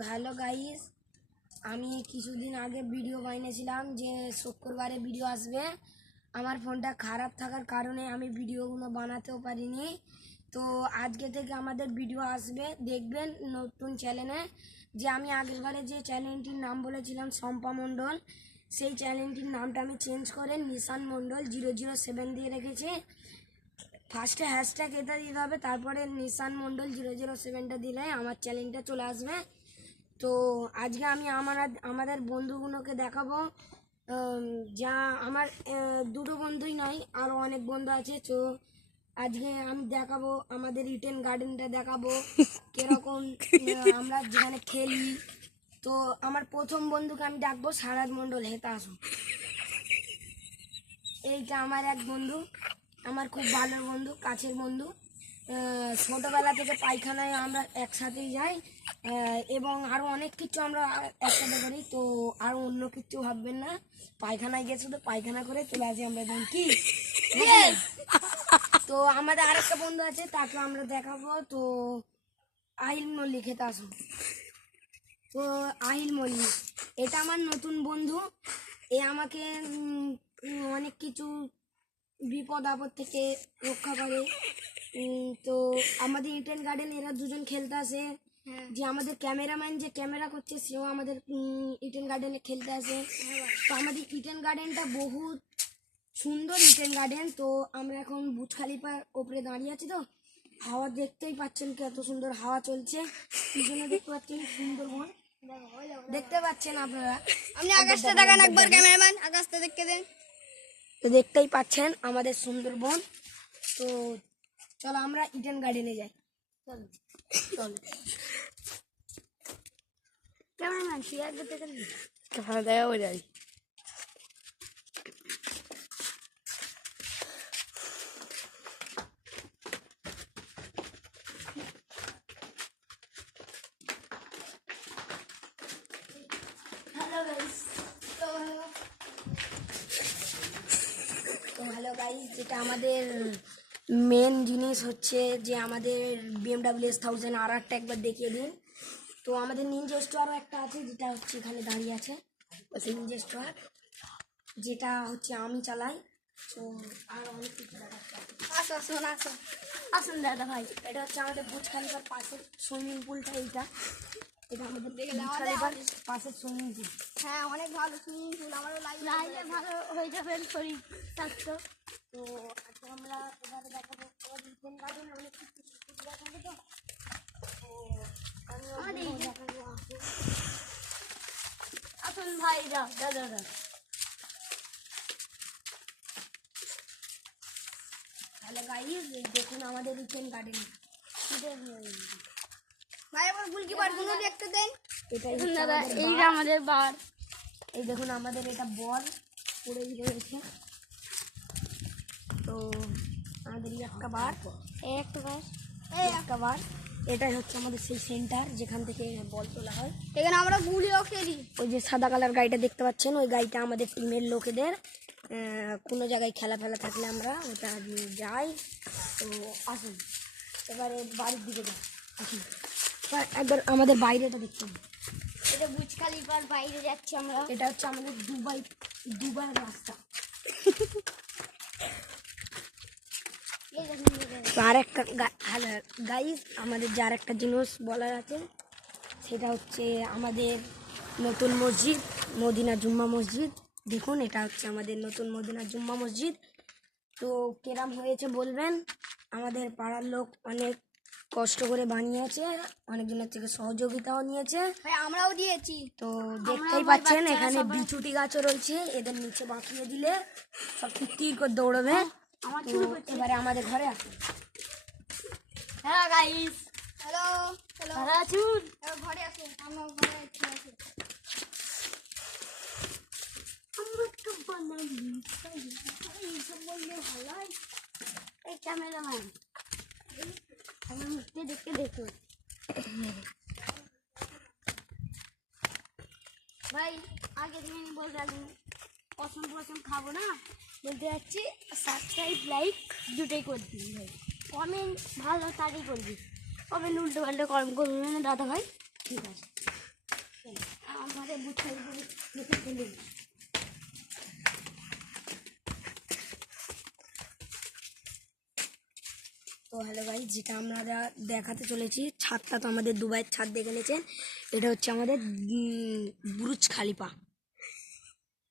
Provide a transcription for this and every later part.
তো hello guys, আমি কিছুদিন আগে ভিডিও বানিয়েছিলাম যে শুক্রবারে ভিডিও আসবে। আমার ফোনটা খারাপ থাকার কারণে আমি ভিডিওগুলো বানাতেও পারিনি। তো আজকে থেকে আমাদের ভিডিও আসবে, দেখবেন নতুন চ্যানেলে। যে আমি আগেরবারে যে চ্যানেলটির নাম বলেছিলাম শম্পা মণ্ডল, সেই চ্যানেলটির নামটা আমি চেঞ্জ করে নিশান মণ্ডল 007 দিয়ে রেখেছি। ফার্স্টে হ্যাশট্যাগ এটা দিতে হবে, তারপরে নিশান মণ্ডল 007টা দিলে আমার চ্যানেলটা চলে আসবে। তো আজকে আমি আমাদের বন্ধুগুলোকে দেখাবো। যা আমার দুটো বন্ধুই নয়, আরও অনেক বন্ধু আছে। তো আজকে আমি দেখাবো আমাদের ইডেন গার্ডেনটা দেখাবো কিরকম আমরা যেখানে খেলি। তো আমার প্রথম বন্ধুকে আমি ডাকবো সারাজ মণ্ডল, হেতা আসুন। এইটা আমার এক বন্ধু, আমার খুব ভালো বন্ধু, কাছের বন্ধু। ছোটোবেলা থেকে পায়খানায় আমরা একসাথেই যাই, এবং আরও অনেক কিছু আমরা একসাথে করি। তো আরও অন্য কিছু ভাববেন না, পায়খানায় গেছে তো পায়খানা করে চলে আসি আমরা যখন কি। তো আমাদের আরেকটা বন্ধু আছে, তাকে আমরা দেখাবো। তো আহিল মল্লিক, খেতে আসুন। তো আহিল মল্লিক এটা আমার নতুন বন্ধু। এ আমাকে অনেক কিছু বিপদ আপদ থেকে রক্ষা করে। তো আমাদের ইডেন গার্ডেন এরা দুজন খেলতে আসে। যে আমাদের ক্যামেরাম্যান যে ক্যামেরা করছে সেও আমাদের ইডেন গার্ডেনে খেলতে আসে। তো আমাদের ইডেন গার্ডেনটা বহুত সুন্দর ইডেন গার্ডেন। তো আমরা এখন বুর্জ খলিফার ওপরে দাঁড়িয়ে আছি। তো হাওয়া দেখতেই পাচ্ছেন কত সুন্দর হাওয়া চলছে, পিছনে দেখতে পাচ্ছেন সুন্দরবন দেখতে পাচ্ছেন আপনারা। আপনি আকাশটা দেখান একবার, ক্যামেরাম্যান আকাশটা দেখতে দেন। তো দেখতেই পাচ্ছেন আমাদের সুন্দরবন। তো চলো আমরা ইডেন গার্ডেনে যাই। চলো চলো ক্যামেরাম্যান শেয়ার করতে গেলেন ক্যামেরা দেখাবো যাই। হ্যালো গাইস, যেটা আমাদের মেন জিনিস হচ্ছে যে আমাদের BMW S1000 আর একটা একবার দেখিয়ে দিন। তো আমাদের নিনজা স্টোয়ারও একটা আছে, যেটা হচ্ছে এখানে দাঁড়িয়ে আছে নিনজা স্টোয়ার, যেটা হচ্ছে আমি চালাই। তো আর অনেক কিছু আসুন আসুন আসুন দাদা ভাই। এটা হচ্ছে আমাদের বুর্জ খলিফার পাশের সুইমিং পুলটা। এটা আমাদের বুর্জ খলিফার পাশের সুইমিং পুল। হ্যাঁ, অনেক ভালো সুইমিং পুল, আমারও লাইলে ভালো হয়ে যাবেন শরীর স্বাস্থ্য। তো আজকে আমরা এবারে দেখাবো ইডেন গার্ডেনে অনেক কিছু দেখাবো। তো আমি দেখাবো, আসুন ভাই, যাও দাদা। হ্যালো গাইস, দেখুন আমাদের ইডেন গার্ডেন। ভাই আমার গুলকি বার গুলো দেখতে দেন। এটাই দেখুন হচ্ছে দাদা, আমাদের এই বার। আমাদের বার। এই দেখুন আমাদের এটা বল পড়ে রয়েছে। তো আমাদের এই একটা বার, এই একটা বার, এই একটা বার। এটাই হচ্ছে আমাদের সেই সেন্টার যেখান থেকে বল তোলা হয়। এখানে আমরা গুলিও খেলি। ওই যে সাদা কালার গাড়িটা দেখতে পাচ্ছেন, ওই গাড়িটা আমাদের টিমের লোকেদের। কোনো জায়গায় খেলা ফেলা থাকলে আমরা ওটা যাই। তো আসুন এবারে বাড়ির দিকে যাই, আসুন একবার আমাদের বাইরেটা দেখতে হবে। এটা বুর্জ খলিফার বাইরে যাচ্ছি আমরা। এটা হচ্ছে আমাদের দুবাই রাস্তা। আর একটা হ্যালো গাইস, আমাদের যার একটা জিনিস বলার আছে, সেটা হচ্ছে আমাদের নতুন মসজিদ মদিনা জুম্মা মসজিদ। দেখুন এটা হচ্ছে আমাদের নতুন মদিনা জুম্মা মসজিদ। তো কেরাম হয়েছে বলবেন। আমাদের পাড়ার লোক অনেক কষ্ট করে বানিয়েছে, অনেকজনের থেকে সহযোগিতাও নিয়েছে। ভাই আমরাও দিয়েছি। তো দেখতেই পাচ্ছেন এখানে বিছুটি গাছও রয়েছে, এদের নিচে বাঁকিয়ে দিলে সব তীর করে দৌড়বে। তো এবারে আমাদের ঘরে আসুন। হ্যাঁ গাইস, হ্যালো হ্যালো, ঘরে আসুন, ঘরে আসুন, আমরা ঘরে আছি। আমরা তো বানাই এইসব বললে ভালো হয়। এই ক্যামেরাম্যান আমার মুখটা দেখে দেখুন ভাই। আগে তুমি বলতে রাখুন, পছন্দ খাবো না বলতে যাচ্ছি। সাবস্ক্রাইব লাইক দুটোই করে দিন ভাই, কমেন্ট ভালো তারই করবি, কমেন্ট উল্টো পাল্টা কমেন্ট করবি না দাদা ভাই, ঠিক আছে। আমাদের বুঝতে হবে। তো হ্যালো ভাই, যেটা আমরা দেখাতে চলেছি ছাদটা তো আমাদের দুবাইয়ের ছাদ দেখে নিয়েছেন। এটা হচ্ছে আমাদের বুরুজ খালিফা।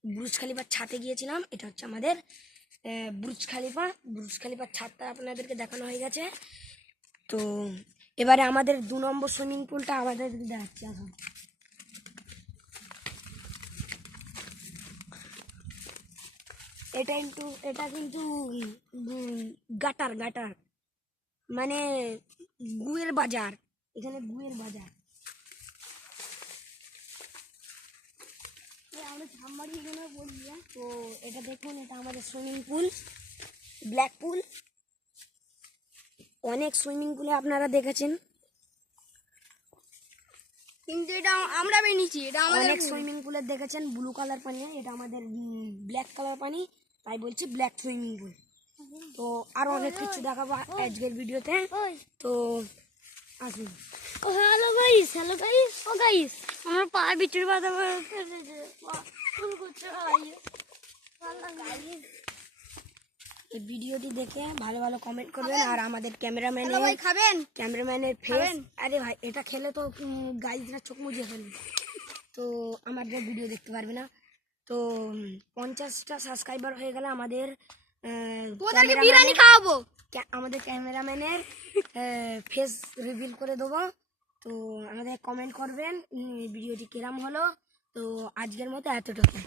বুরুজ খালিফার ছাদে গিয়েছিলাম। এটা হচ্ছে আমাদের বুরুজ খালিফা। বুরুজ খালিফার ছাদটা আপনাদেরকে দেখানো হয়ে গেছে। তো এবারে আমাদের 2 নম্বর সুইমিং পুলটা আমাদের দেখাচ্ছি। এখন এটা কিন্তু গাটার গাটার মানে গুয়ের বাজার। এখানে গুয়ের বাজার। আমরা ঝামবাড়ি এখানে বলছি। তো এটা দেখুন, এটা আমাদের সুইমিং পুল, ব্ল্যাক পুল। অনেক সুইমিং পুলে আপনারা দেখেছেন, কিন্তু এটা আমরা বেনিয়েছি, এটা আমাদের অনেক সুইমিং পুলে দেখেছেন ব্লু কালার পানি। এটা আমাদের ব্ল্যাক কালার পানি, তাই বলছি ব্ল্যাক সুইমিং পুল। তো আরো অনেক কিছু দেখাবো আজকের ভিডিওতে। ওই তো আসুন। ও হ্যালো গাইস, হ্যালো গাইস, ও গাইস আমার পায়ের ভিতরে ব্যথা ফেলেছে। ফুল করতে হয়। এই ভিডিওটি দেখে ভালো ভালো কমেন্ট করবেন। আর আমাদের হ্যালো ভাই, খাবেন? ক্যামেরাম্যানের ফেস, খাবেন? আরে ভাই এটা খেলে তো গাইজরা চোখ মুজিয়ে ফেলবে, তো আমাদের ভিডিও দেখতে পারবে না। তো 50টা সাবস্ক্রাইবার হয়ে গেলে আমাদের তোদেরকে বিরিয়ানি খাওয়াবো। আমাদের ক্যামেরাম্যানের ফেস রিভিল করে দেবো। তো আমাদের কমেন্ট করবেন ভিডিওটি কিরম হলো। তো আজকের মতো এতটুকু।